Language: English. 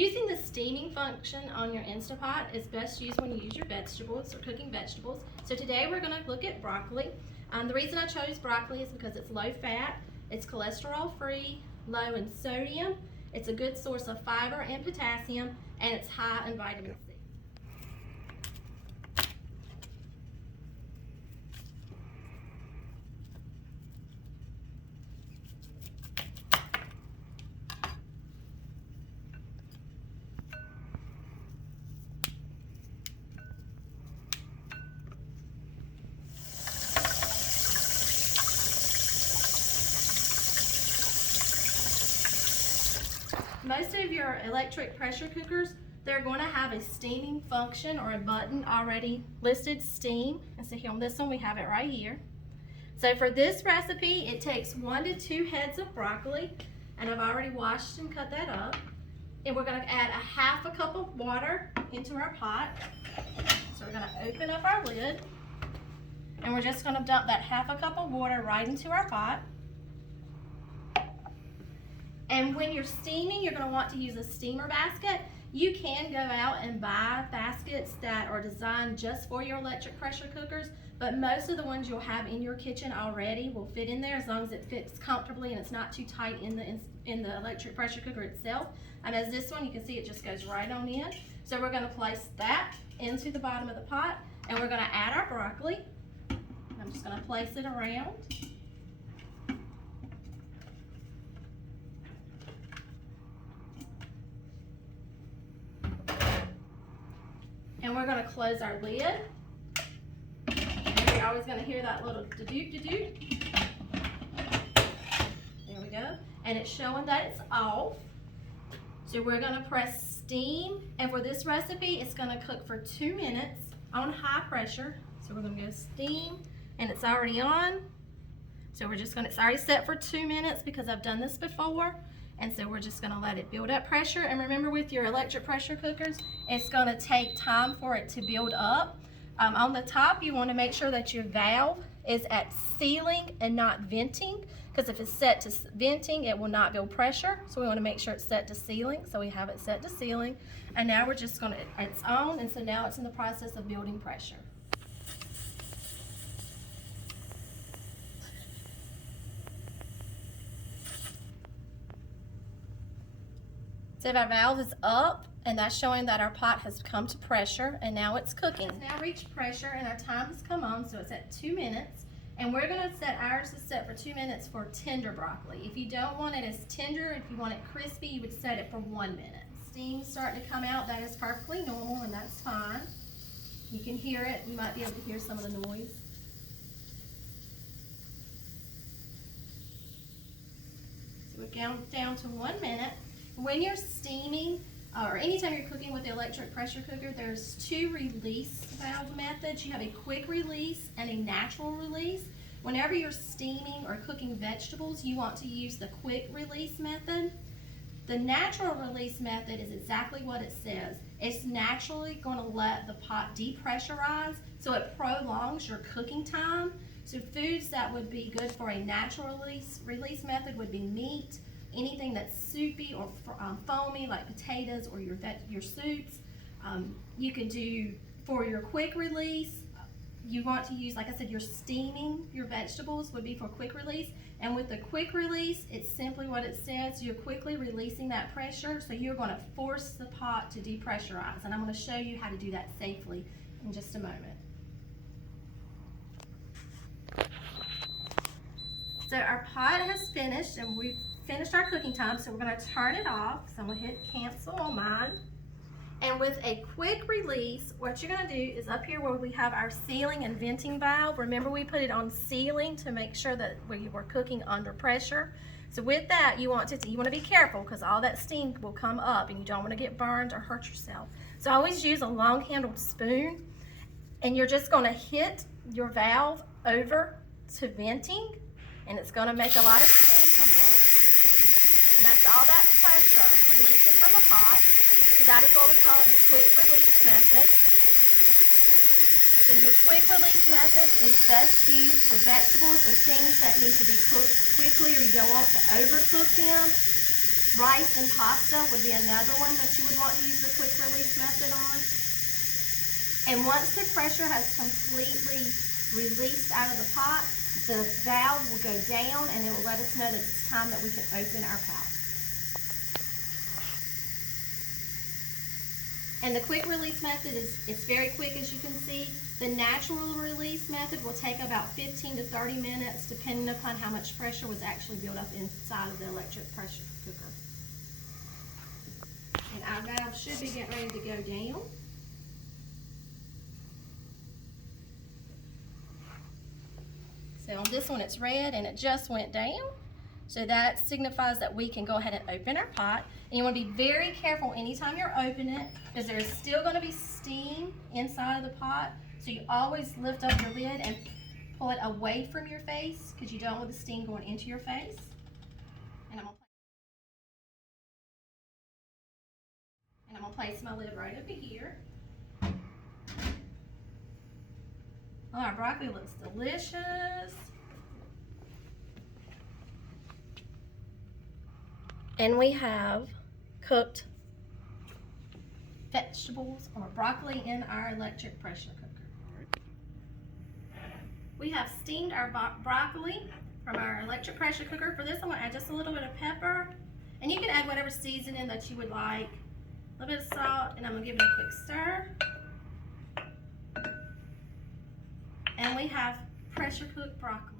Using the steaming function on your Instapot is best used when you use your vegetables or cooking vegetables. So today we're going to look at broccoli. The reason I chose broccoli is because it's low fat, it's cholesterol free, low in sodium, it's a good source of fiber and potassium, and it's high in vitamin C. Most of your electric pressure cookers, they're going to have a steaming function or a button already listed, steam. And so here on this one, we have it right here. So for this recipe, it takes 1 to 2 heads of broccoli, and I've already washed and cut that up. And we're going to add a 1/2 cup of water into our pot. So we're going to open up our lid, and we're just going to dump that 1/2 cup of water right into our pot. And when you're steaming, you're going to want to use a steamer basket. You can go out and buy baskets that are designed just for your electric pressure cookers, but most of the ones you'll have in your kitchen already will fit in there as long as it fits comfortably and it's not too tight in the electric pressure cooker itself. And as this one, you can see it just goes right on in. So we're going to place that into the bottom of the pot, and we're going to add our broccoli. I'm just going to place it around. And we're going to close our lid. And you're always going to hear that little da-doot, da-doot. There we go. And it's showing that it's off. So we're going to press steam. And for this recipe, it's going to cook for 2 minutes on high pressure. So we're going to go steam, and it's already on. So we're just going to, it's already set for 2 minutes because I've done this before. And so we're just going to let it build up pressure. And remember, with your electric pressure cookers, it's going to take time for it to build up. On the top, you want to make sure that your valve is at sealing and not venting, because if it's set to venting, it will not build pressure. So we want to make sure it's set to sealing. So we have it set to sealing. And now we're just going to, it's on, and so now it's in the process of building pressure. So if our valve is up, and that's showing that our pot has come to pressure, and now it's cooking. It's now reached pressure, and our time has come on, so it's at 2 minutes. And we're going to set ours to set for 2 minutes for tender broccoli. If you don't want it as tender, if you want it crispy, you would set it for 1 minute. Steam's starting to come out. That is perfectly normal, and that's fine. You can hear it. You might be able to hear some of the noise. So we're down to 1 minute. When you're steaming, or anytime you're cooking with the electric pressure cooker, there's 2 release valve methods. You have a quick release and a natural release. Whenever you're steaming or cooking vegetables, you want to use the quick release method. The natural release method is exactly what it says. It's naturally going to let the pot depressurize, so it prolongs your cooking time. So foods that would be good for a natural release method would be meat, anything that's soupy or foamy, like potatoes or your soups. You could do, for your quick release, you want to use, like I said, your steaming, your vegetables would be for quick release. And with the quick release, it's simply what it says. You're quickly releasing that pressure, so you're going to force the pot to depressurize. And I'm going to show you how to do that safely in just a moment. So our pot has finished, and we've finished our cooking time, so we're going to turn it off. So I'm going to hit cancel on mine. And with a quick release, what you're going to do is up here where we have our sealing and venting valve, remember we put it on sealing to make sure that we were cooking under pressure. So with that, you want to be careful, because all that steam will come up and you don't want to get burned or hurt yourself. So I always use a long handled spoon, and you're just going to hit your valve over to venting, and it's going to make a lot of steam come up. And that's all that pressure releasing from the pot. So that is what we call it, a quick release method. So your quick release method is best used for vegetables or things that need to be cooked quickly, or you don't want to overcook them. Rice and pasta would be another one that you would want to use the quick release method on. And once the pressure has completely released out of the pot, the valve will go down and it will let us know that it's time that we can open our pot. And the quick release method it's very quick, as you can see. The natural release method will take about 15 to 30 minutes depending upon how much pressure was actually built up inside of the electric pressure cooker. And our valve should be getting ready to go down. So on this one it's red and it just went down. So that signifies that we can go ahead and open our pot. And you want to be very careful anytime you're opening it, because there's still going to be steam inside of the pot. So you always lift up your lid and pull it away from your face, because you don't want the steam going into your face. And I'm gonna place my lid right over here. Oh, our broccoli looks delicious. And we have cooked vegetables or broccoli in our electric pressure cooker. We have steamed our broccoli from our electric pressure cooker. For this, I'm gonna add just a little bit of pepper, and you can add whatever seasoning that you would like. A little bit of salt, and I'm gonna give it a quick stir. And we have pressure cooked broccoli.